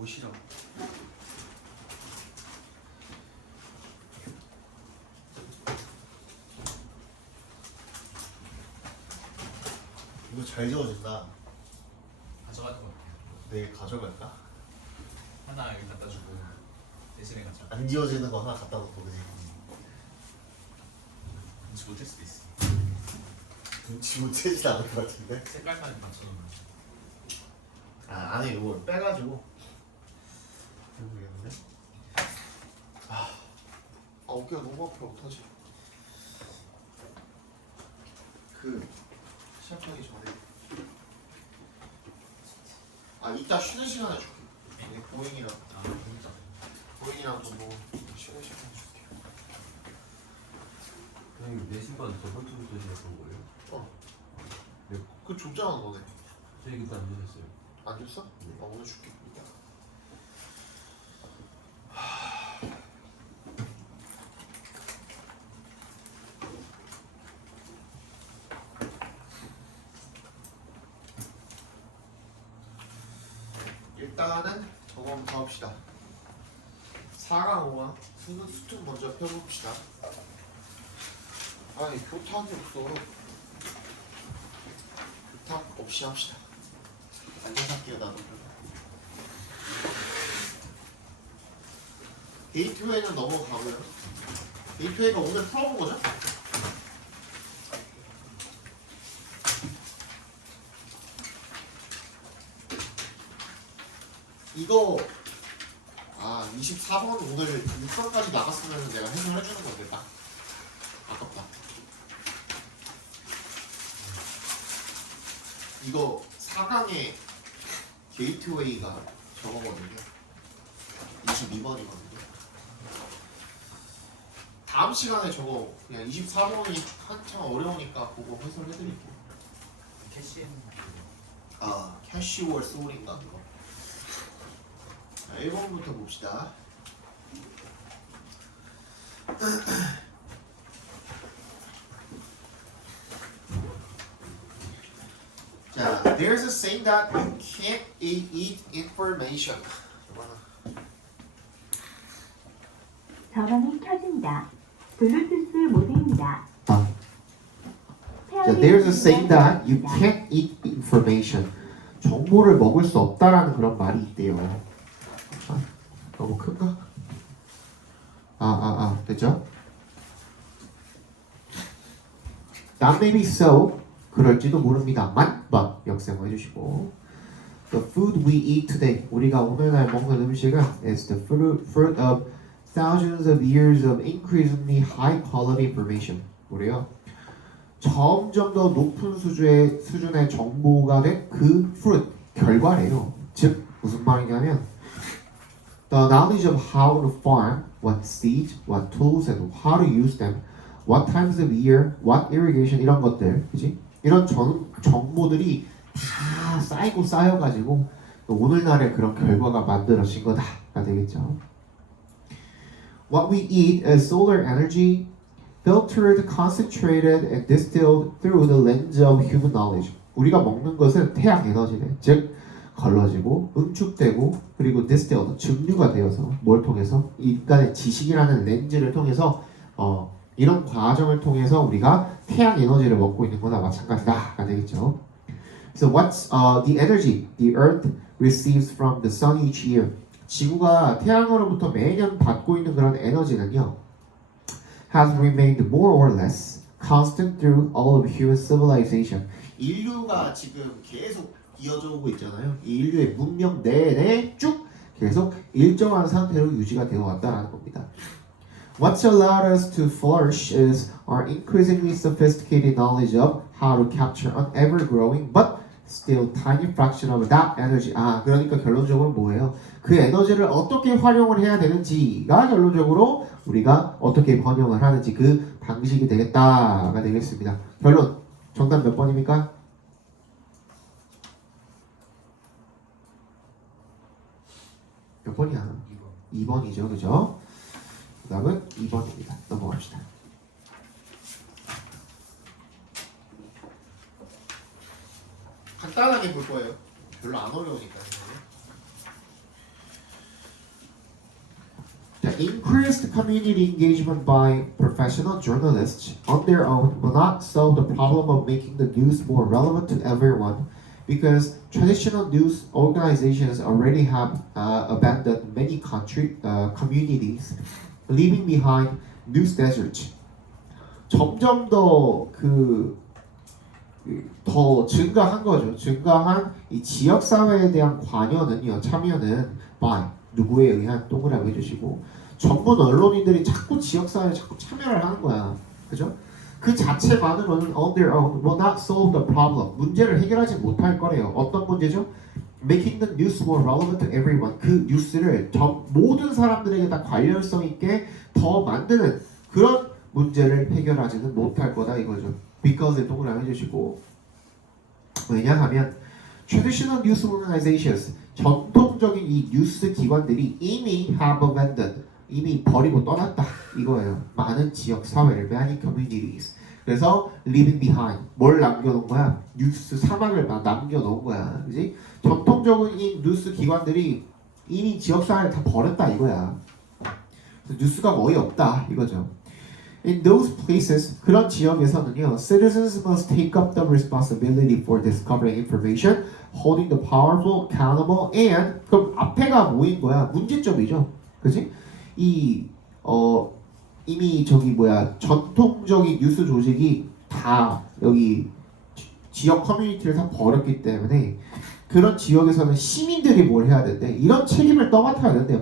너무 싫어. 이거 잘 지워진다. 가져갈 것 같아요. 내일 가져갈까? 하나 여기 갖다 주고 대신에 가져. 안 지워지는 거 하나 갖다 놓고 그지? 눈치 못할 수도 있어. 눈치 못 채지 않을 것 같은데? 색깔만 맞춰놓으면. 아 안에 이거 빼가지고 모르겠는데? 어깨가 너무 아파. 어떡하지? 그 시작하기 전에 이따 쉬는 시간에 줄게. 우리 보잉이랑 보잉이랑 좀 쉬는 시간에 줄게. 선생님 내 신발 저번 주부터 신었던 거예요? 네. 그거 줬잖아 너네. 저희 그때 안 주셨어요. 안 줬어? 오늘 줄게. 이따. 일단은 저거부터 합시다. 4강 5강 수특 먼저 펴봅시다. 아니 교탁이 없어. 교탁 없이 합시다. 앉아서 할게요 나도. 게이트웨이는 넘어가고요. 게이트웨이가 오늘 풀어본 거죠? 이거 24번 오늘 6번까지 나갔으면 내가 해설해주는 건데 딱 아깝다. 이거 4강의 게이트웨이가 저거거든요. 22번이거든요. 다음 시간에 저거 그냥 24번이 한참 어려우니까 그거 해설해드릴게요. 캐시엔. 캐시월 소울인가 그거. 1번부터 봅시다. 자, there's a saying that you can't eat information. 전원이 켜진다. 블루투스 모드입니다. 자, there's a saying that you can't eat information. 정보를 먹을 수 없다라는 그런 말이 있대요. 너무 큰가? 됐죠? That may be so. 그럴지도 모릅니다만, 역세모 해주시고. The food we eat today. 우리가 오늘날 먹는 음식은 is the fruit of thousands of years of increasingly high quality information. 뭐래요? 점점 더 높은 수준의 정보가 된 그 fruit, 결과래요. 즉, 무슨 말이냐면 The knowledge of how to farm, what seeds, what tools, and how to use them, what times of year, what irrigation 이런 것들, 그지? 이런 정보들이 다 쌓여가지고 오늘날의 그런 결과가 만들어진 거다가 되겠죠. What we eat is solar energy, filtered, concentrated, and distilled through the lens of human knowledge. 우리가 먹는 것은 태양 에너지네. 즉 걸러지고 응축되고 그리고 distilled 증류가 되어서 뭘 통해서 인간의 지식이라는 렌즈를 통해서 이런 과정을 통해서 우리가 태양 에너지를 먹고 있는 거나 마찬가지다가 되겠죠. So what's the energy the Earth receives from the sun each year? 지구가 태양으로부터 매년 받고 있는 그런 에너지는요, has remained more or less constant through all of human civilization. 인류가 지금 계속 이어져 오고 있잖아요. 이 인류의 문명 내내 쭉 계속 일정한 상태로 유지가 되어 왔다는 겁니다. What's allowed us to flourish is our increasingly sophisticated knowledge of how to capture an ever-growing but still tiny fraction of that energy. 그러니까 결론적으로 뭐예요? 그 에너지를 어떻게 활용을 해야 되는지가 결론적으로 우리가 어떻게 번영을 하는지 그 방식이 되겠다가 되겠습니다. 결론, 정답 몇 번입니까? 몇 번이야? 2번이죠, 그죠? 정답은 2번입니다. 넘어갑시다. 간단하게 볼 거예요. 별로 안 어려우니까. increased community engagement by professional journalists on their own will not solve the problem of making the news more relevant to everyone because traditional news organizations already have abandoned many communities, leaving behind news deserts. 점점 더 증가한 거죠. 증가한 이 지역 사회에 대한 관여는요, 참여는 by 누구에 의한 동그라미 해주시고 전문 언론인들이 자꾸 지역 사회에 자꾸 참여를 하는 거야, 그죠? 그 자체만으로는 on their own will not solve the problem. 문제를 해결하지 못할 거래요. 어떤 문제죠? Making the news more relevant to everyone. 그 뉴스를 모든 사람들에게 다 관련성 있게 더 만드는 그런 문제를 해결하지는 못할 거다 이거죠. Because에 동그라미 해주시고 왜냐하면 traditional news organizations 전통적인 이 뉴스 기관들이 이미 have abandoned 이미 버리고 떠났다 이거예요. 많은 지역 사회를 many communities. 그래서 leaving behind 뭘 남겨놓은 거야? 뉴스 사막을 남겨놓은 거야. 그지? 전통적인 이 뉴스 기관들이 이미 지역 사회를 다 버렸다 이거야. 그래서 뉴스가 거의 없다 이거죠. In those places, 그런 지역에서는요, citizens must take up the responsibility for discovering information, holding the powerful accountable, and 그럼 앞에가 뭐인 거야? 문제점이죠, 그지? 이미 전통적인 뉴스 조직이 다 여기 지역 커뮤니티를 다 버렸기 때문에 그런 지역에서는 시민들이 뭘 해야 되는데 이런 책임을 떠맡아야 되는데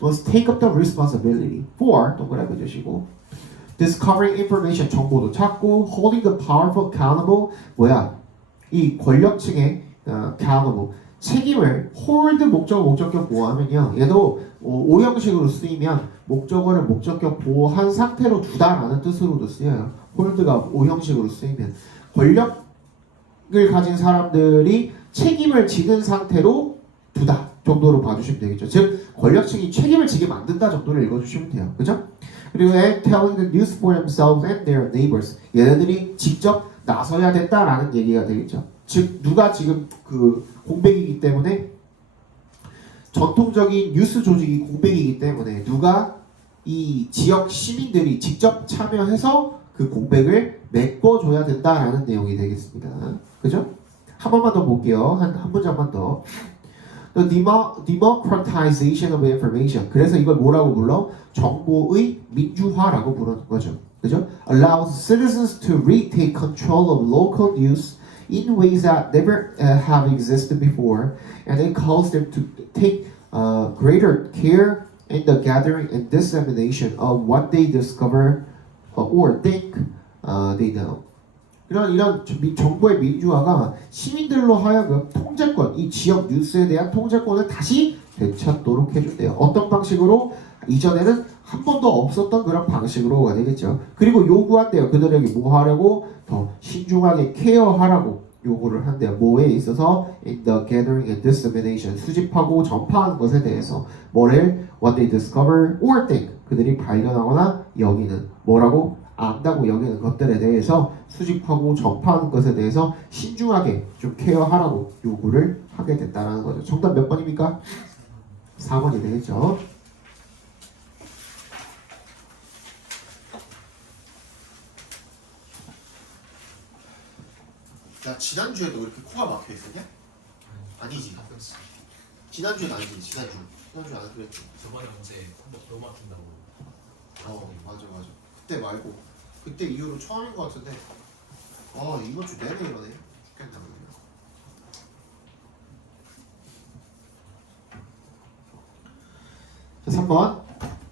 must take up the responsibility for 동그라미 주시고. Discovering information 정보도 찾고 holding the powerful accountable 이 권력층의 accountable 책임을 hold 목적격 보호하면요 얘도 오형식으로 쓰이면 목적어를 목적격 보호한 상태로 두다라는 뜻으로도 쓰여요. hold가 오형식으로 쓰이면 권력을 가진 사람들이 책임을 지는 상태로 두다 정도로 봐주시면 되겠죠. 즉 권력층이 책임을 지게 만든다 정도로 읽어주시면 돼요. 그죠? 그리고 and telling the news for themselves and their neighbors. 얘네들이 직접 나서야 됐다라는 얘기가 되겠죠. 즉 누가 지금 그 공백이기 때문에 전통적인 뉴스 조직이 공백이기 때문에 누가 이 지역 시민들이 직접 참여해서 그 공백을 메꿔줘야 된다라는 내용이 되겠습니다. 그죠? 한 번만 더 볼게요. 한 문장만 더. The democratization of information. 그래서 이걸 뭐라고 불러? 정보의 민주화라고 부르는 거죠. 그죠? Allows citizens to retake control of local news in ways that never have existed before, and it calls them to take greater care in the gathering and dissemination of what they discover or think they know. 이런 정보의 민주화가 시민들로 하여금 통제권, 이 지역 뉴스에 대한 통제권을 다시 되찾도록 해준대요. 어떤 방식으로? 이전에는 한 번도 없었던 그런 방식으로가 되겠죠. 그리고 요구한대요. 그들에게 뭐 하라고? 더 신중하게 케어하라고 요구를 한대요. 뭐에 있어서? In the gathering and dissemination. 수집하고 전파하는 것에 대해서 뭐를? What they discover or think. 그들이 발견하거나 여기는 뭐라고? 안다고 여기는 것들에 대해서 수집하고 전파하는 것에 대해서 신중하게 좀 케어하라고 요구를 하게 된다는 거죠. 정답 몇 번입니까? 4번이 되겠죠. 야, 지난주에도 이렇게 코가 막혀 있었냐? 아니지. 지난주는 아니지. 지난주 안 그랬지. 저번에 언제 한번 너무 막힌다고. 맞아. 그때 말고 그때 이후로 처음인 것 같은데 이번 주 내내 이러네. 죽겠다. 자, 3번.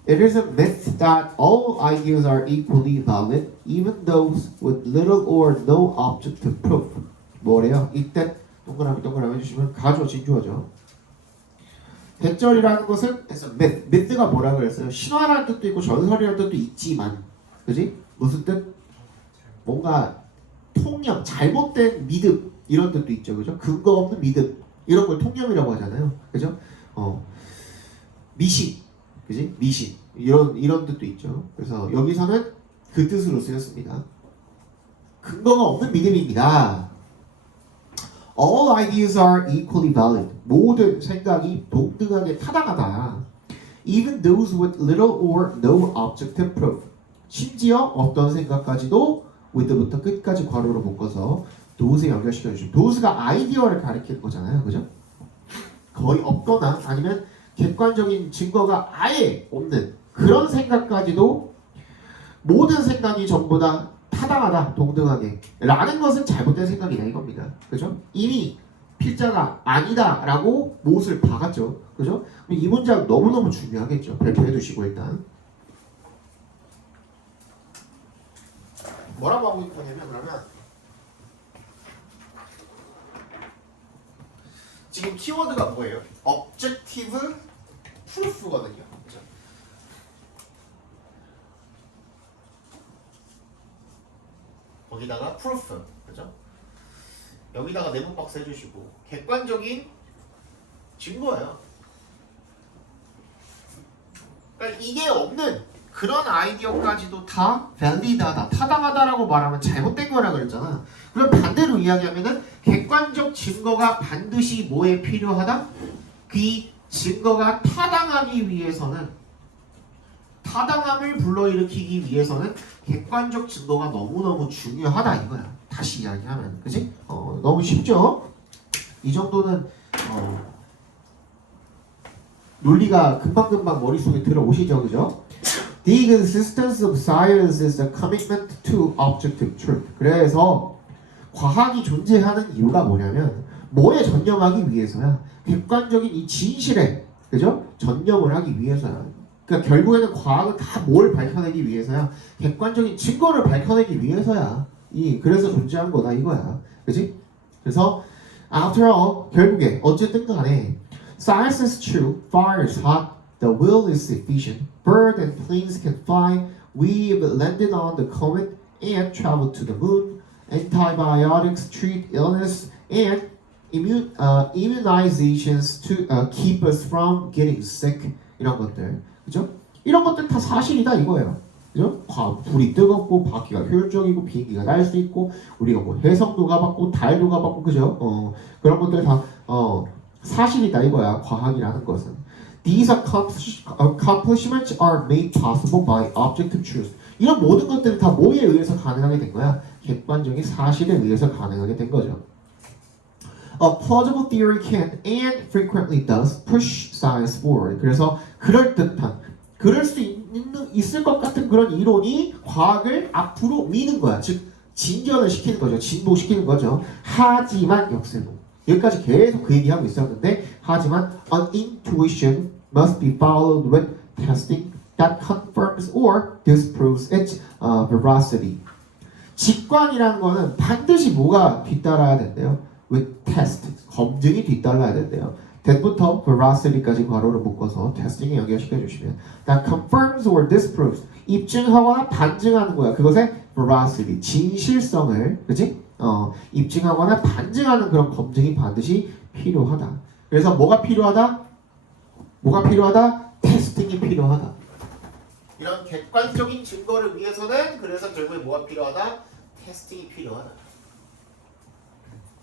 It is a myth that all ideas are equally valid, even those with little or no objective proof. 뭐래요? 이때 동그라미 해주시면 가죠, 진주어죠. 대절이라는 것은 myth가 뭐라 그랬어요? 신화라는 뜻도 있고 전설이라는 뜻도 있지만, 그지? 무슨 뜻? 뭔가 통념, 잘못된 믿음 이런 뜻도 있죠, 그죠? 근거 없는 믿음 이런 걸 통념이라고 하잖아요, 그죠? 미신, 그지? 미신 이런 뜻도 있죠. 그래서 여기서는 그 뜻으로 쓰였습니다. 근거가 없는 믿음입니다. All ideas are equally valid. 모든 생각이 동등하게 타당하다. even those with little or no objective proof. 심지어 어떤 생각까지도 with부터 끝까지 괄호로 묶어서 those에 연결시켜 주시고 those가 아이디어를 가리키는 거잖아요. 그죠? 거의 없거나 아니면 객관적인 증거가 아예 없는 그런 생각까지도 모든 생각이 전부 다 타당하다, 동등하게 라는 것은 잘못된 생각이다 이겁니다. 그죠? 이미 필자가 아니다 라고 못을 박았죠. 그죠? 이 문장 너무너무 중요하겠죠. 발표해 두시고 일단 뭐라고 하고 있냐면 그러면 지금 키워드가 뭐예요? objective proof거든요. 그죠? 거기다가 proof, 그죠? 여기다가 네모 박스 해주시고 객관적인 증거예요. 그러니까 이게 없는 그런 아이디어까지도 다 valid하다, 타당하다라고 말하면 잘못된 거라 그랬잖아. 그럼 반대로 이야기하면은 객관적 증거가 반드시 뭐에 필요하다? 그 증거가 타당하기 위해서는 타당함을 불러일으키기 위해서는 객관적 증거가 너무너무 중요하다 이거야. 다시 이야기하면, 그지? 너무 쉽죠? 이 정도는 논리가 금방금방 머릿속에 들어오시죠, 그죠? The existence of science is a commitment to objective truth. 그래서 과학이 존재하는 이유가 뭐냐면 뭐에 전념하기 위해서야? 객관적인 이 진실에, 그죠? 전념을 하기 위해서야. 그러니까 결국에는 과학은 다 뭘 밝혀내기 위해서야? 객관적인 증거를 밝혀내기 위해서야. 그래서 존재한 거다 이거야. 그지? 그래서 after all 결국에 어쨌든 간에 science is true, fire is hot, the will is efficient, bird and planes can fly, we've landed on the comet and traveled to the moon, antibiotics treat illness and immunizations to keep us from getting sick. 이런 것들, 그죠? 이런 것들 다 사실이다 이거예요. 그죠? 불이 뜨겁고 바퀴가 효율적이고 비행기가 날 수 있고 우리가 뭐 해성도 가봤고 달도 가봤고 그죠? 그런 것들 다 사실이다 이거야 과학이라는 것은. These accomplishments are made possible by objective truth. 이런 모든 것들이 다 뭐에 의해서 가능하게 된 거야? 객관적인 사실에 의해서 가능하게 된 거죠. A plausible theory can and frequently does push science forward. 그래서 그럴 수 있을 것 같은 그런 이론이 과학을 앞으로 미는 거야. 즉 진전을 시키는 거죠. 진보시키는 거죠. 하지만 역세모. 여기까지 계속 그 얘기하고 있었는데 하지만 an intuition must be followed with testing that confirms or disproves its veracity. 직관이라는 거는 반드시 뭐가 뒤따라야 된대요? with test, 검증이 뒤따라야 된대요. that부터 veracity까지 괄호를 묶어서 testing에 연결시켜 주시면 that confirms or disproves, 입증하거나 반증하는 거야. 그것의 veracity, 진실성을, 그치? 입증하거나 반증하는 그런 검증이 반드시 필요하다. 그래서 뭐가 필요하다? 테스팅이 필요하다. 이런 객관적인 증거를 위해서는 그래서 결국에 뭐가 필요하다? 테스팅이 필요하다.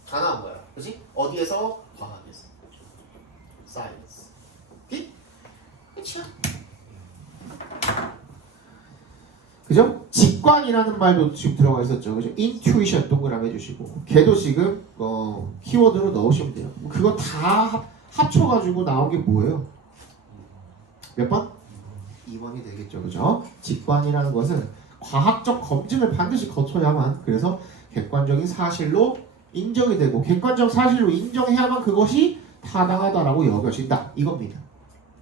다 나온 거야. 그치? 어디에서? 과학에서. Science. 그쵸? 그죠? 직관이라는 말도 지금 들어가 있었죠. 그죠? intuition 동그라미 해주시고 걔도 지금 키워드로 넣으시면 돼요. 그거 다 합쳐가지고 나온 게 뭐예요? 몇 번? 2번이 되겠죠. 그죠? 직관이라는 것은 과학적 검증을 반드시 거쳐야만 그래서 객관적인 사실로 인정이 되고 객관적 사실로 인정해야만 그것이 타당하다라고 여겨진다. 이겁니다.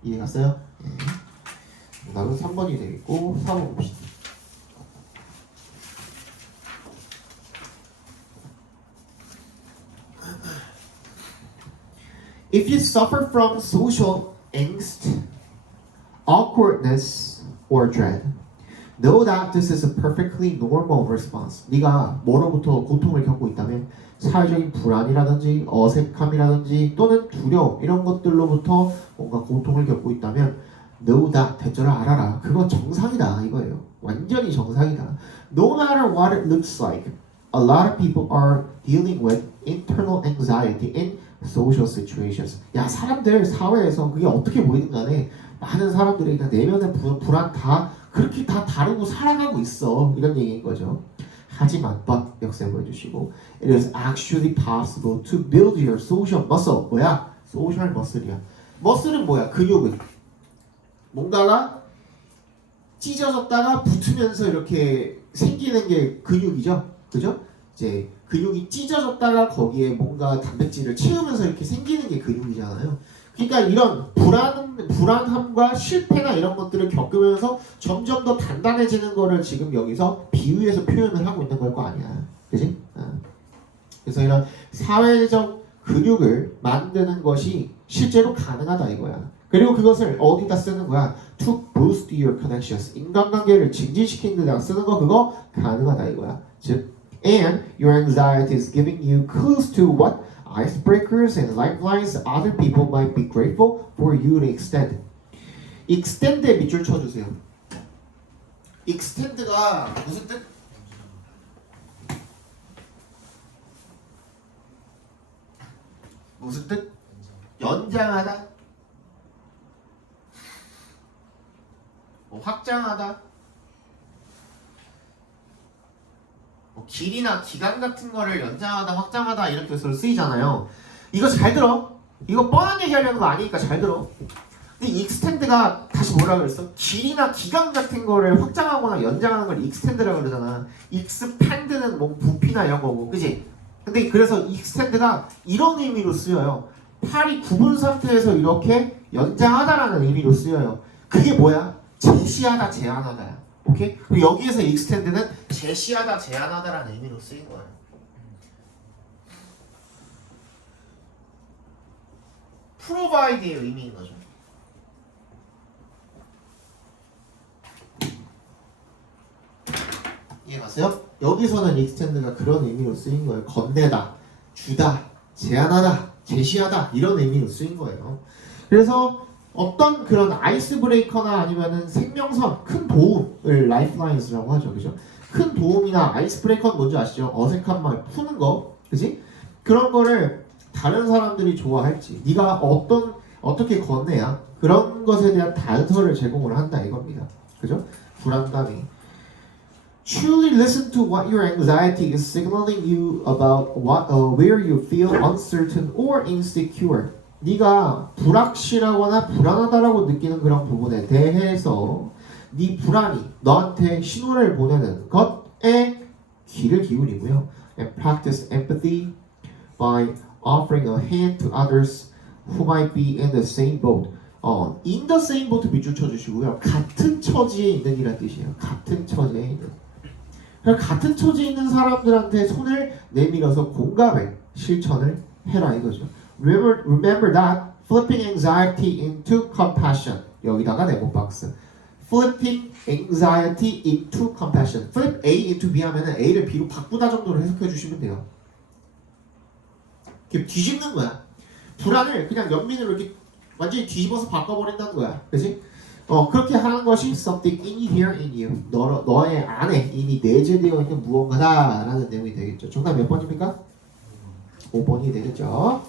이해갔어요? 네. 답은 3번이 되겠고 4번 봅시다. If you suffer from social angst, awkwardness, or dread, know that this is a perfectly normal response. 네가 뭐로부터 고통을 겪고 있다면 사회적인 불안이라든지 어색함이라든지 또는 두려움 이런 것들로부터 뭔가 고통을 겪고 있다면 know that, 대절을 알아라. 그거 정상이다 이거예요. 완전히 정상이다. No matter what it looks like, a lot of people are dealing with internal anxiety and social situations. 야, 사람들 사회에서 그게 어떻게 보이든 간에 많은 사람들이 그냥 내면의 불안 다 그렇게 다 다루고 살아가고 있어. 이런 얘기인 거죠. 하지만 but 역세모 해주시고 it is actually possible to build your social muscle. 뭐야? social muscle이야. muscle은 뭐야? 근육은 뭔가가 찢어졌다가 붙으면서 이렇게 생기는 게 근육이죠. 그죠? 이제 근육이 찢어졌다가 거기에 뭔가 단백질을 채우면서 이렇게 생기는 게 근육이잖아요. 그러니까 이런 불안함과 실패나 이런 것들을 겪으면서 점점 더 단단해지는 거를 지금 여기서 비유해서 표현을 하고 있는 걸 거 아니야. 그지? 그래서 이런 사회적 근육을 만드는 것이 실제로 가능하다 이거야. 그리고 그것을 어디다 쓰는 거야? To boost your connections. 인간관계를 증진시키는 데다가 쓰는 거 그거 가능하다 이거야. 즉, and your anxiety is giving you clues to what icebreakers and lifelines other people might be grateful for you to extend. extend에 밑줄 쳐주세요. extend가 무슨 뜻? 무슨 뜻? 연장하다, 확장하다, 길이나 기간 같은 거를 연장하다, 확장하다 이렇게 해서 쓰이잖아요. 이거 잘 들어. 이거 뻔한 얘기하려는 거 아니니까 잘 들어. 근데 extend가 다시 뭐라 그랬어? 길이나 기간 같은 거를 확장하거나 연장하는 걸 extend라고 그러잖아. expand는 뭐 부피나 이런 거고, 그지? 근데 그래서 extend가 이런 의미로 쓰여요. 팔이 굽은 상태에서 이렇게 연장하다라는 의미로 쓰여요. 그게 뭐야? 제시하다, 제한하다야. 오케이? 그리고 여기에서 extend는 제시하다, 제한하다라는 의미로 쓰인 거예요. provide의 의미인 거죠. 이해갔어요? 여기서는 extend가 그런 의미로 쓰인 거예요. 건네다, 주다, 제한하다, 제시하다 이런 의미로 쓰인 거예요. 그래서 어떤 그런 아이스 브레이커나 아니면은 생명선, 큰 도움을 라이프라인스라고 하죠. 그죠? 큰 도움이나 아이스 브레이커는 뭔지 아시죠? 어색한 말 푸는 거. 그지? 그런 거를 다른 사람들이 좋아할지, 네가 어떻게 건네야 그런 것에 대한 단서를 제공을 한다 이겁니다. 그죠? 불안감이. Truly listen to what your anxiety is signaling you about where you feel uncertain or insecure. 네가 불확실하거나 불안하다라고 느끼는 그런 부분에 대해서 네 불안이 너한테 신호를 보내는 것에 귀를 기울이고요. And practice empathy by offering a hand to others who might be in the same boat. In the same boat 밑줄 쳐주시고요. 같은 처지에 있는 이란 뜻이에요. 같은 처지에 있는. 같은 처지에 있는 사람들한테 손을 내밀어서 공감을 실천을 해라 이거죠. Remember that flipping anxiety into compassion. 여기다가 네모 박스. Flipping anxiety into compassion. Flip A into B 하면은 A를 B로 바꾸다 정도로 해석해 주시면 돼요. 이렇게 뒤집는 거야. 불안을 그냥 연민으로 이렇게 완전히 뒤집어서 바꿔버린다는 거야. 그렇지? 그렇게 하는 것이 something in here in you. 너의 안에 이미 내재되어 있는 무언가다라는 내용이 되겠죠. 정답 몇 번입니까? 5번이 되겠죠.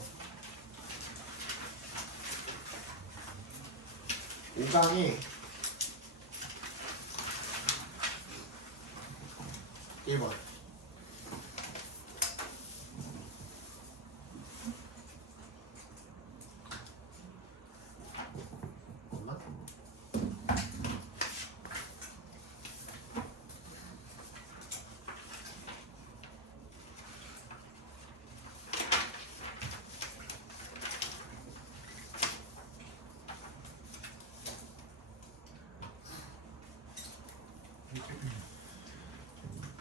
5강에 1번.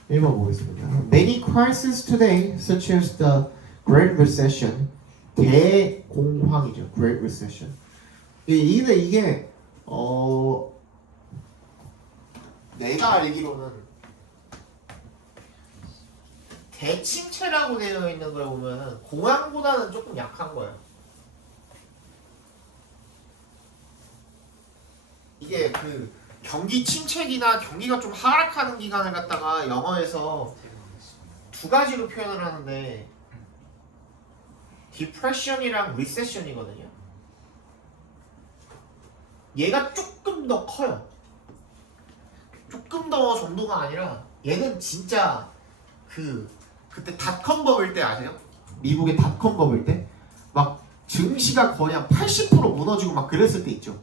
읽어 보겠습니다. Many crises today, such as the Great Recession, 대공황이죠. Great Recession. 이게 내가 알기로는 대침체라고 되어 있는 걸 보면은 공황보다는 조금 약한 거예요. 이게 그 경기 침체기나 경기가 좀 하락하는 기간을 갖다가 영어에서 두 가지로 표현을 하는데 디프레션이랑 리세션이거든요. 얘가 조금 더 커요. 조금 더 정도가 아니라 얘는 진짜 그때 닷컴 버블 때 아세요? 미국의 닷컴 버블 때 막 증시가 거의 한 80% 무너지고 막 그랬을 때 있죠.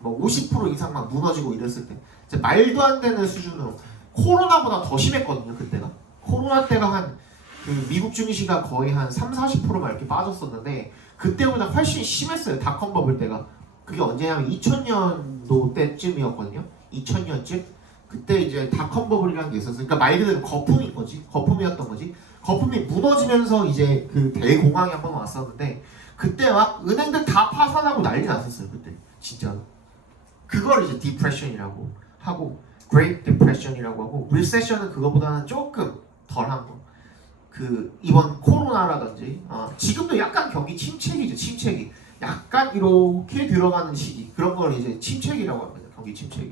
뭐 50% 이상 막 무너지고 이랬을 때 진짜 말도 안 되는 수준으로 코로나보다 더 심했거든요. 그때가 코로나 때가 한 그 미국 증시가 거의 한 30-40%막 이렇게 빠졌었는데 그때보다 훨씬 심했어요. 닷컴 버블 때가. 그게 언제냐면 2000년도 때쯤이었거든요. 2000년쯤 그때 이제 닷컴 버블이라는 게 있었어요. 그러니까 말 그대로 거품인 거지. 거품이었던 거지. 거품이 무너지면서 이제 그 대공황이 한 번 왔었는데 그때 막 은행들 다 파산하고 난리 났었어요. 그때 진짜로. 그걸 이제 디프레션이라고 하고 Great Depression이라고 하고 리세션은 그거보다는 조금 덜한 거. 그 이번 코로나라든지 지금도 약간 경기 침체기죠. 침체기. 약간 이렇게 들어가는 시기 그런 걸 이제 침체기라고 합니다. 경기 침체기.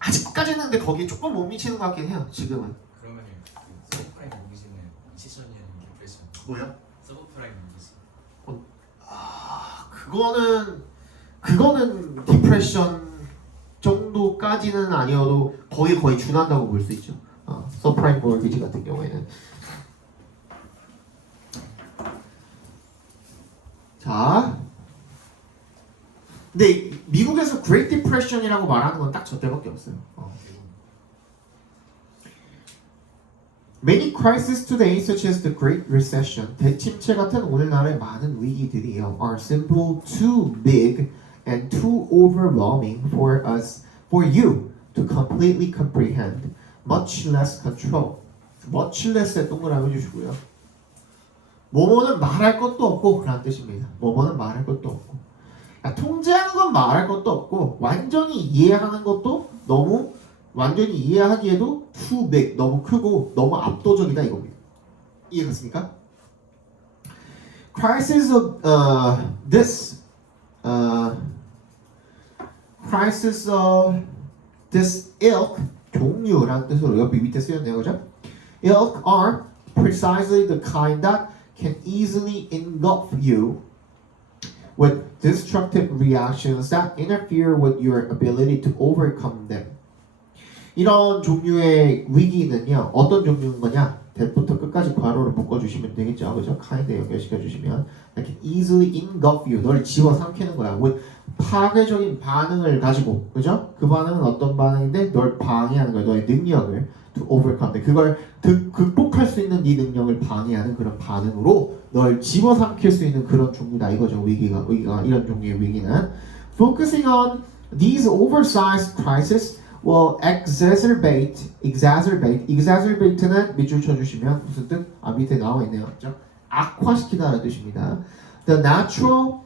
아직까지는 근데 거기에 조금 못 미치는 것 같긴 해요. 지금은. 그러면 그 서브프라임 모기지는 리세션이라는 디프레션. 뭐야? 서브프라임 모기지. 그거는 디프레션 정도까지는 아니어도 거의 준한다고 볼 수 있죠. 서프라임 모기지 같은 경우에는. 자, 근데 미국에서 Great Depression이라고 말하는 건 딱 저 때밖에 없어요. Many crises today, such as the Great Recession, 대침체 같은 오늘날의 많은 위기들이요, are simple too big and too overwhelming for you to completely comprehend, much less control. much less에 동그라미 해주시고요. 뭐뭐는 말할 것도 없고 그런 뜻입니다. 뭐뭐는 말할 것도 없고. 통제하는 건 말할 것도 없고 완전히 이해하는 것도 너무 완전히 이해하기에도 too big 너무 크고 너무 압도적이다 이겁니다. 이해갔습니까? Crisis of this ilk 종류라는 뜻으로 옆에 밑에 쓰였네요, 그죠? Ilk are precisely the kind that can easily engulf you with destructive reactions that interfere with your ability to overcome them. 이런 종류의 위기는요, 어떤 종류인 거냐? 대부터 끝까지 괄호를 묶어주시면 되겠죠, 그죠? kind에 연결시켜주시면 that can easily engulf you, 널 집어삼키는 거야. with 파괴적인 반응을 가지고, 그죠? 그 반응은 어떤 반응인데 널 방해하는 거야, 너의 능력을 to overcome. 그걸 극복할 수 있는 네 능력을 방해하는 그런 반응으로 널 집어삼킬 수 있는 그런 종류다 이거죠. 위기가 이런 종류의 위기는 focusing on these oversized crises will exacerbate는 밑줄 쳐주시면 무슨 뜻? 밑에 나와 있네요. 그렇죠? 악화시키다라는 뜻입니다. The natural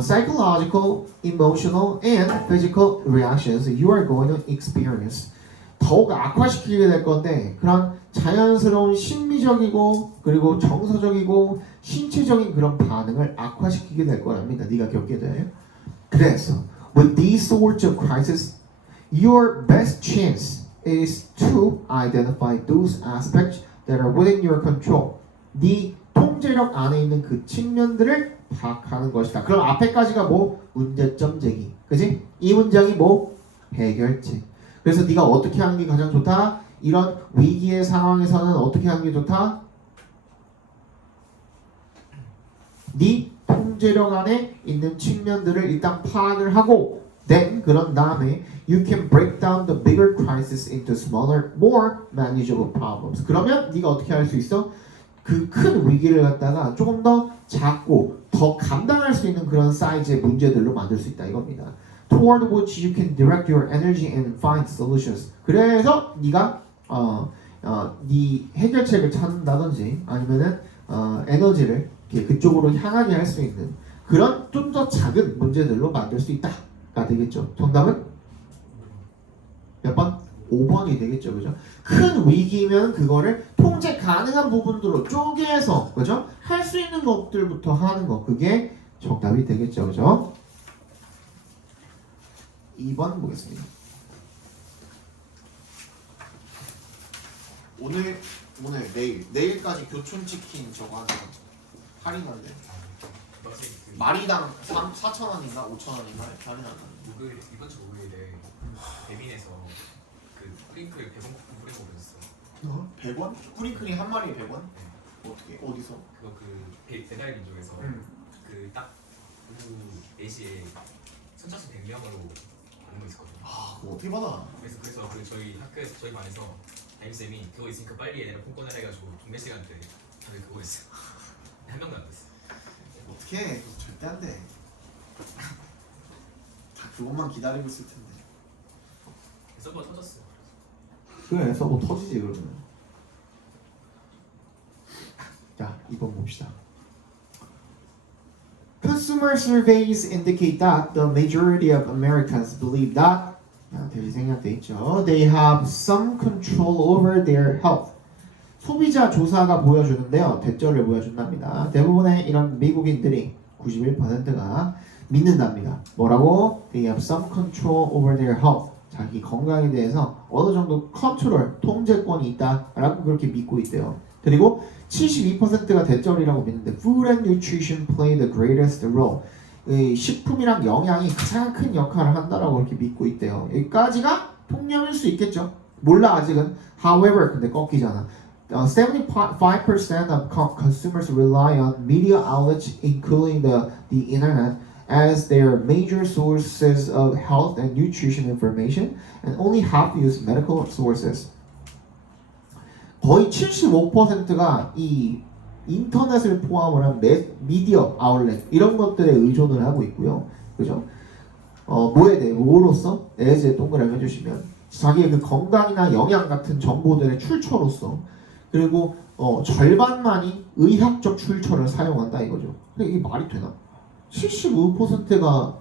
psychological, emotional, and physical reactions you are going to experience. 더욱 악화시키게 될 건데 그런 자연스러운 심리적이고 그리고 정서적이고 신체적인 그런 반응을 악화시키게 될 거랍니다. 네가 겪게 돼요. 그래서 with these sorts of crises, your best chance is to identify those aspects that are within your control. 네 통제력 안에 있는 그 측면들을 파악하는 것이다. 그럼 앞에까지가 뭐? 문제점 제기. 그지? 이 문장이 뭐? 해결책. 그래서 네가 어떻게 하는 게 가장 좋다? 이런 위기의 상황에서는 어떻게 하는 게 좋다? 네 통제력 안에 있는 측면들을 일단 파악을 하고 then 그런 다음에 you can break down the bigger crisis into smaller, more manageable problems. 그러면 네가 어떻게 할 수 있어? 그 큰 위기를 갖다가 조금 더 작고 더 감당할 수 있는 그런 사이즈의 문제들로 만들 수 있다 이겁니다. Toward which you can direct your energy and find solutions. 그래서 네가 네 해결책을 찾는다든지 아니면은 에너지를 그쪽으로 향하게 할 수 있는 그런 좀 더 작은 문제들로 만들 수 있다가 되겠죠. 정답은 몇 번? 5번이 되겠죠, 그죠? 큰 위기면 그거를 통제 가능한 부분들로 쪼개서, 그죠? 할 수 있는 것들부터 하는 거, 그게 정답이 되겠죠, 그죠? 2번 보겠습니다. 오늘 내일까지 교촌치킨 저거 하나 할인한대. 그 마리당 4,000원인가 5,000원인가 할인한다. 이번 주 목요일에 배민에서 그 프링클 100원 쿠폰 뿌린 거 보셨어. 100원? 뿌링클이 한 마리에 100원? 어떻게? 어디서? 그거 그 배달 민족에서 그딱 오후 4시에 선착순 100명으로 받는 거 있었거든요. 아, 그거 어떻게 받아? 그래서 그 저희 학교에서 저희 반에서 담임쌤이 그거 있으니까 빨리 얘네랑 폰 꺼내라 해가지고 동네 시간 때 다들 그거 했어. 한 명도 안 됐어. 어떻게 해? 그거 절대 안 돼. 다 그것만 기다리고 있을 텐데. 서버 터졌어. 그래, 서버 터지지 그러면. 자, 2번 봅시다. Consumer surveys indicate that the majority of Americans believe that 대시 생략돼 있죠. They have some control over their health. 소비자 조사가 보여주는데요. 대절을 보여준답니다. 대부분의 이런 미국인들이 91%가 믿는답니다. 뭐라고? They have some control over their health. 자기 건강에 대해서 어느 정도 컨트롤, 통제권이 있다라고 그렇게 믿고 있대요. 그리고 72%가 대절이라고 믿는데 Food and nutrition play the greatest role. 이 식품이랑 영양이 가장 큰 역할을 한다라고 그렇게 믿고 있대요. 여기까지가 통념일 수 있겠죠. 몰라 아직은. However, 근데 꺾이잖아. 75% of consumers rely on media outlets, including the internet, as their major sources of health and nutrition information, and only half use medical sources. 거의 75%가 이 인터넷을 포함을 한 미디어 아울렛 이런 것들에 의존을 하고 있고요. 그죠? 뭐에 대해 뭐로써 에즈에 동그라미 해주시면 자기의 그 건강이나 영양 같은 정보들의 출처로서 그리고 절반만이 의학적 출처를 사용한다 이거죠. 근데 이게 말이 되나? 75%가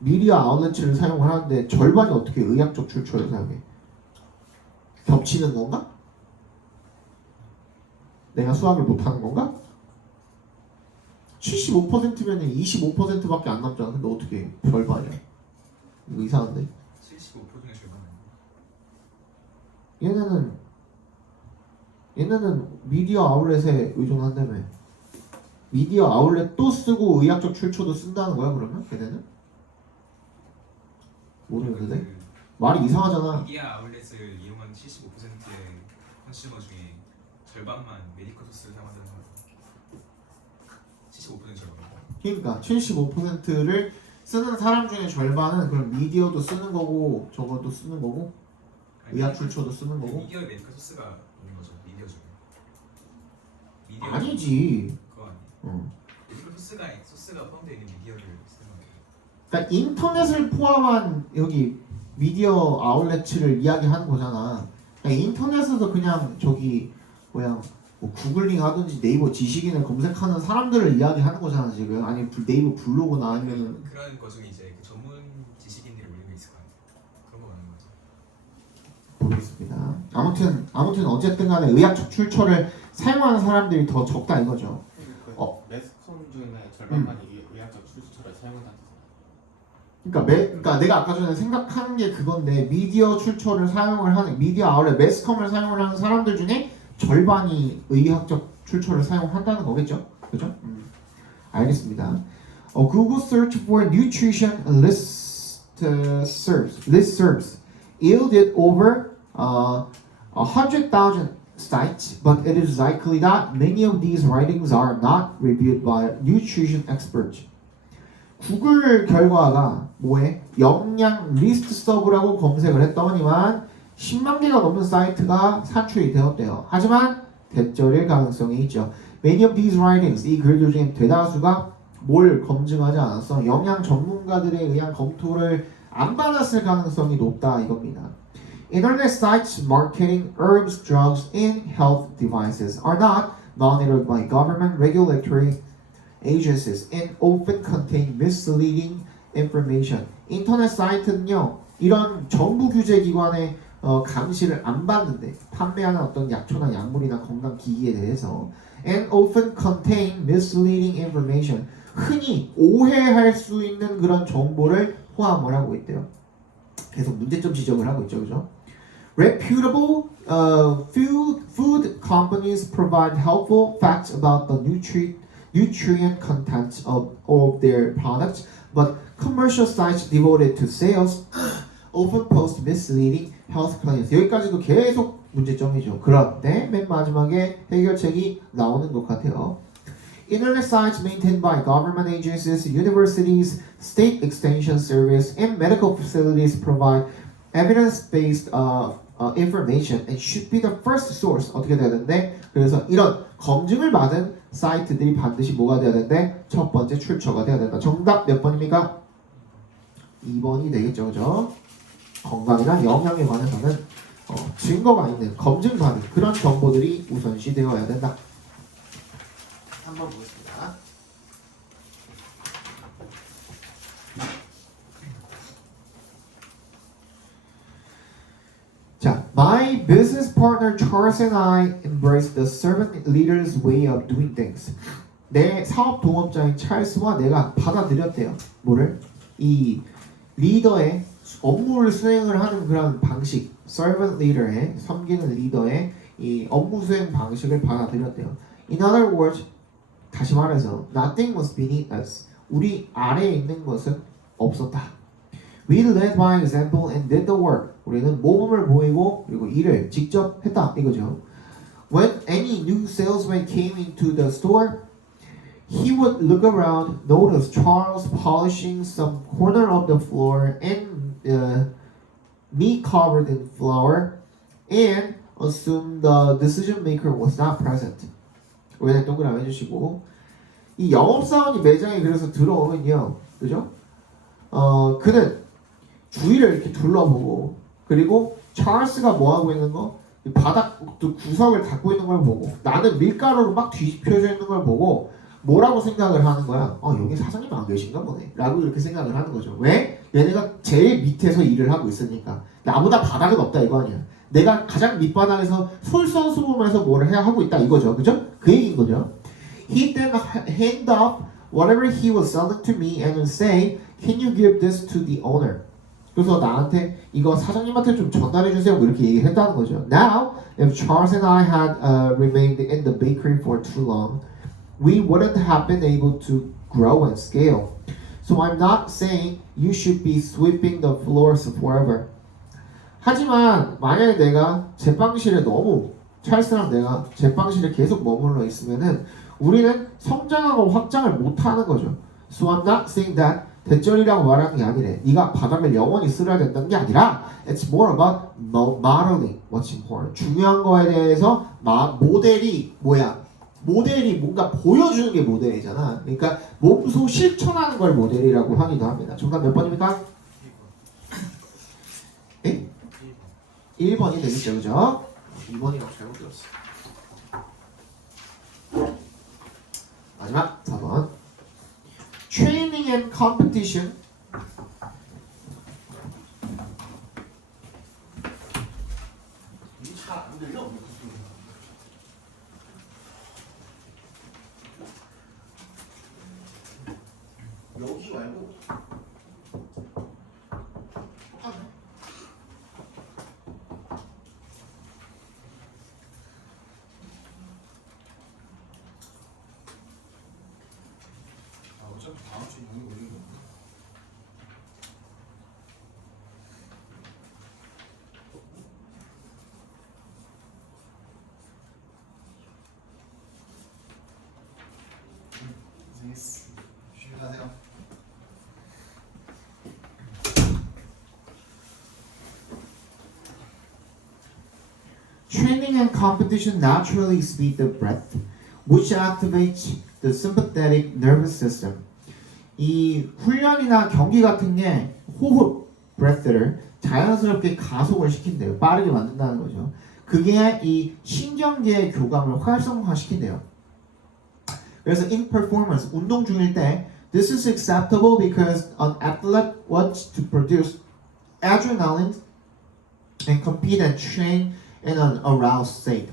미디어 아울렛을 사용을 하는데 절반이 어떻게 의학적 출처를 사용해? 겹치는 건가? 내가 수학을 못하는 건가? 75%면 25%밖에 안 남잖아. 근데 어떻게 절반이야? 이거 이상한데? 75% 중에 절반 얘네는 미디어 아울렛에 의존한다며. 미디어 아울렛도 쓰고 의학적 출처도 쓴다는 거야 그러면? 걔네는? 모르겠는데? 말이 이상하잖아. 미디어 아울렛을 이용한 75%의 컨슈머 중에 절반만 메디컬 소스를 사용한다는 거예요. 75% 절반. 그러니까 75%를 쓰는 사람 중에 절반은 그럼 미디어도 쓰는 거고 저것도 쓰는 거고 의학 출처도 쓰는 거고. 미디어에 메디컬 소스가 있는 거죠. 미디어 중에. 미디어 아니지. 그거 아니에요. 메디컬 소스가 포함되어 있는 미디어를 쓰는 거예요. 그러니까 인터넷을 포함한 여기 미디어 아울렛을 이야기하는 거잖아. 그러니까 인터넷에서 그냥 저기 뭐야 뭐 구글링 하든지 네이버 지식인을 검색하는 사람들을 이야기하는 거잖아 지금. 아니 네이버 블로그나 아니면은 그런 거 중에 이제 그 전문 지식인들이 올리는 게 있을 거 아니에요. 그런 거 말하는 거죠. 모르겠습니다. 아무튼 어쨌든 간에 의학적 출처를 사용하는 사람들이 더 적다 이거죠. 매스컴 중에 절반만이 의학적 출처를 사용한다는 뜻이에요. 그러니까 내가 아까 전에 생각하는 게 그건데 미디어 출처를 사용을 하는 미디어 아울렛 매스컴을 사용을 하는 사람들 중에 절반이 의학적 출처를 사용한다는 거겠죠, 그죠? 알겠습니다. Google search for nutrition listservs yielded over 100,000 sites, but it is likely that many of these writings are not reviewed by nutrition experts. 구글 결과가 뭐해? 영양 리스트 서브라고 검색을 했더니만 10만 개가 넘는 사이트가 산출이 되었대요. 하지만 대절일 가능성이 있죠. Many of these writings, 이 글들 중에 대다수가 뭘 검증하지 않았어? 영양 전문가들에 의한 검토를 안 받았을 가능성이 높다 이겁니다. Internet sites marketing herbs, drugs, and health devices are not monitored by government regulatory agencies and often contain misleading information. 인터넷 사이트는요, 이런 정부 규제 기관의 감시를 안 받는데 판매하는 어떤 약초나 약물이나 건강 기기에 대해서 and often contain misleading information. 흔히 오해할 수 있는 그런 정보를 포함을 하고 있대요. 계속 문제점 지적을 하고 있죠, 그죠? Reputable food companies provide helpful facts about the nutrient contents of their products, but commercial sites devoted to sales often post misleading health claims. 여기까지도 계속 문제점이죠. 그런데 맨 마지막에 해결책이 나오는 것 같아요. Internet sites maintained by government agencies, universities, state extension service, and medical facilities provide evidence-based information and should be the first source. 어떻게 돼야 되는데? 그래서 이런 검증을 받은 사이트들이 반드시 뭐가 돼야 되는데? 첫 번째 출처가 돼야 된다. 정답 몇 번입니까? 2번이 되겠죠, 그죠? 건강이나 영양에 관해서는 증거가 있는 검증받은 그런 정보들이 우선시 되어야 된다. 한번 보겠습니다. 자, my business partner Charles and I embrace the servant leader's way of doing things. 내 사업 동업자인 찰스와 내가 받아들였대요. 뭐를? 이 리더의 업무를 수행을 하는 그런 방식, servant leader의 섬기는 리더의 이 업무 수행 방식을 받아들였대요. In other words, 다시 말해서 nothing was beneath us. 우리 아래에 있는 것은 없었다. We led by example and did the work. 우리는 모범을 보이고 그리고 일을 직접 했다 이거죠. When any new salesman came into the store, he would look around, notice Charles polishing some corner of the floor and me covered in flour, and assume the decision maker was not present. 여기다 동그라미 해주시고 이 영업사원이 매장에 그래서 들어오면요, 그죠? 그는 주위를 이렇게 둘러보고 그리고 찰스가 뭐 하고 있는 거? 이 바닥 구석을 닦고 있는 걸 보고 나는 밀가루로 막 뒤집혀져 있는 걸 보고 뭐라고 생각을 하는 거야? 여기 사장님 안 계신가 보네 라고 이렇게 생각을 하는 거죠. 왜? 얘네가 제일 밑에서 일을 하고 있으니까. 나보다 바닥은 없다 이거 아니야. 내가 가장 밑바닥에서 솔선수범해서 뭘 해야 하고 있다 이거죠. 그죠? 그 얘기인 거죠. He then hand off whatever he was selling to me and would say, "Can you give this to the owner?" 그래서 나한테 이거 사장님한테 좀 전달해 주세요. 뭐 이렇게 얘기했다는 거죠. Now, if Charles and I had remained in the bakery for too long, we wouldn't have been able to grow and scale. So I'm not saying you should be sweeping the floors forever. 하지만 만약에 내가 제빵실에 너무 찰스랑 내가 제빵실에 계속 머물러 있으면은 우리는 성장하고 확장을 못하는 거죠. So I'm not saying that 대절이라고 말하는 게 아니래. 네가 바닥을 영원히 쓸어야 된다는 게 아니라 It's more about modeling what's important. 중요한 거에 대해서 모델이 뭐야? 모델이 뭔가 보여주는 게 모델이잖아. 그러니까 몸소 실천하는 걸 모델이라고 하기도 합니다. 정답 몇 번입니까? 1번. 1번이 되겠죠, 그죠? 2번이라고 잘못 들었어. 마지막 4번. Training and competition. 이게 잘 안 들려? 여기 말고 어차피 다음 주에 공이 올린 거. 고생했어. 조심히 가세요. Training and competition naturally speed the breath, which activates the sympathetic nervous system. 이 훈련이나 경기 같은 게 호흡, breath를 자연스럽게 가속을 시킨대요. 빠르게 만든다는 거죠. 그게 이 신경계의 교감을 활성화시킨대요. 그래서 in performance, 운동 중일 때 this is acceptable because an athlete wants to produce adrenaline and compete and train in an aroused state.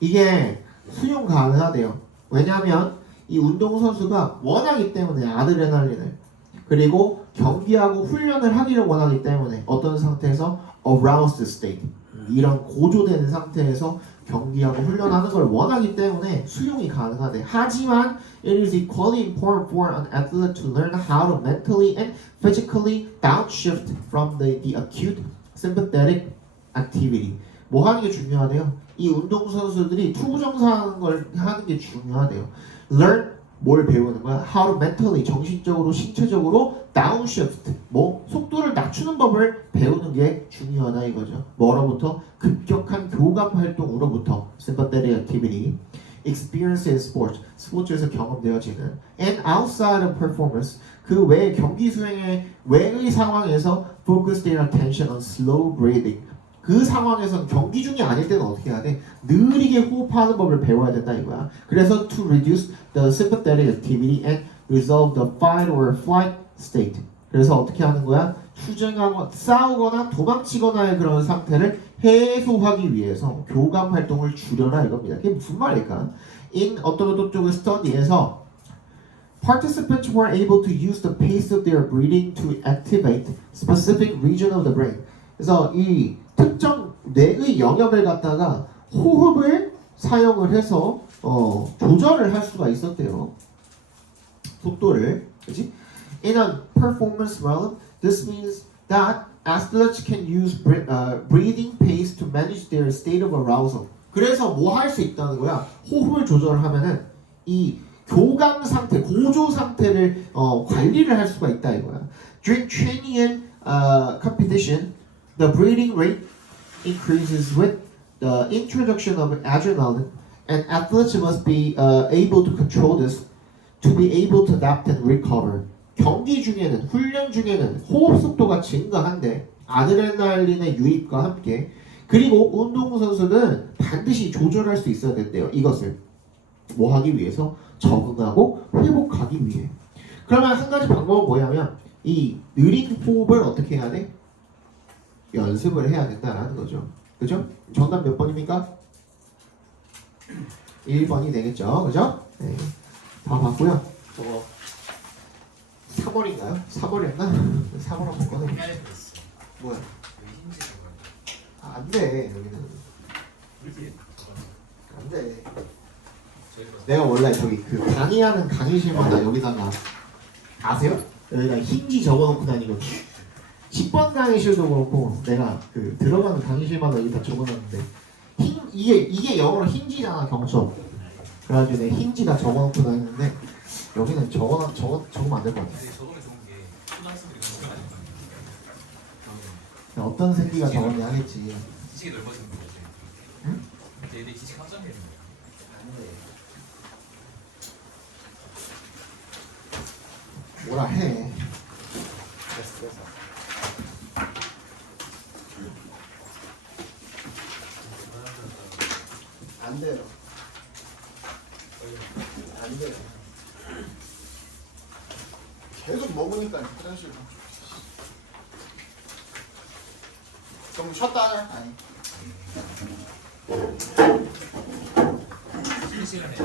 이게 수용 가능하대요. 왜냐하면 이 운동선수가 원하기 때문에 아드레날린을 그리고 경기하고 훈련을 하기를 원하기 때문에 어떤 상태에서 aroused state 이런 고조되는 상태에서 경기하고 훈련하는 걸 원하기 때문에 수용이 가능하대. 하지만 it is equally important for an athlete to learn how to mentally and physically downshift from the acute sympathetic activity. 뭐 하는 게 중요하대요? 이 운동선수들이 투부정사하는 걸 하는 게 중요하대요. learn 뭘 배우는 거야? How to mentally 정신적으로 신체적으로 downshift 뭐 속도를 낮추는 법을 배우는 게 중요하다 이거죠. 뭐로부터? 급격한 교감 활동으로부터 sympathetic activity, experience in sports 스포츠에서 경험되어지는 and outside of performance 그 외 경기 수행의 외의 상황에서 focus their attention on slow breathing 그 상황에선 경기 중이 아닐 때는 어떻게 해야 돼? 느리게 호흡하는 법을 배워야 된다 이거야. 그래서 to reduce the sympathetic activity and resolve the fight or flight state. 그래서 어떻게 하는 거야? 투쟁하거나 싸우거나 도망치거나의 그런 상태를 해소하기 위해서 교감 활동을 줄여라 이겁니다. 그게 무슨 말일까? In 어떤 쪽의 스터디에서 participants were able to use the pace of their breathing to activate specific region of the brain. 그래서 이 특정 뇌의 영역을 갖다가 호흡을 사용을 해서 조절을 할 수가 있었대요. 속도를, 그렇지? In a performance realm, this means that athletes can use breathing pace to manage their state of arousal. 그래서 뭐 할 수 있다는 거야? 호흡을 조절하면은 이 교감 상태, 고조 상태를 관리를 할 수가 있다 이거야. During training and competition, the breathing rate increases with the introduction of adrenaline, and athletes must be able to control this to be able to adapt and recover. 경기 중에는 훈련 중에는 호흡 속도가 증가한대. 아드레날린의 유입과 함께. 그리고 운동선수는 반드시 조절할 수 있어야 된대요. 이것을 뭐 하기 위해서? 적응하고 회복하기 위해. 그러면 한 가지 방법은 뭐냐면 이 느린 호흡을 어떻게 해야 돼? 연습을 해야 된다라는 거죠. 그죠? 정답 몇 번입니까? 1번이 되겠죠. 그죠? 네. 다 봤고요. 저거 3월인가요? 3월이었나? 3월 한번 꺼내볼게요. 뭐야? 안 돼. 여기는 안 돼. 내가 원래 저기 그 강의하는 강의실마다 여기다가 아세요? 여기다 힌지 적어놓고 다니거든요. 10번 강의실도 그렇고 내가 그 들어가는 강의실마다 여기 다 적어놨는데 이게 영어로 힌지잖아 경첩. 그래가지고 내 힌지다 적어놓고 다니는데 여기는 적으면 안 될 것 같아. 근데 저번에 좋은 게 초등학생들이 공부를 많이 하니까 어떤 새끼가 적었냐 하겠지. 지식이 넓어지는 거지. 응? 얘들이 지식 확장되는 거야. 뭐라 해. 안 돼요. 안 돼요. 계속 먹으니까 화장실 가. 좀 쉬었다 하자. 아니. 실시간에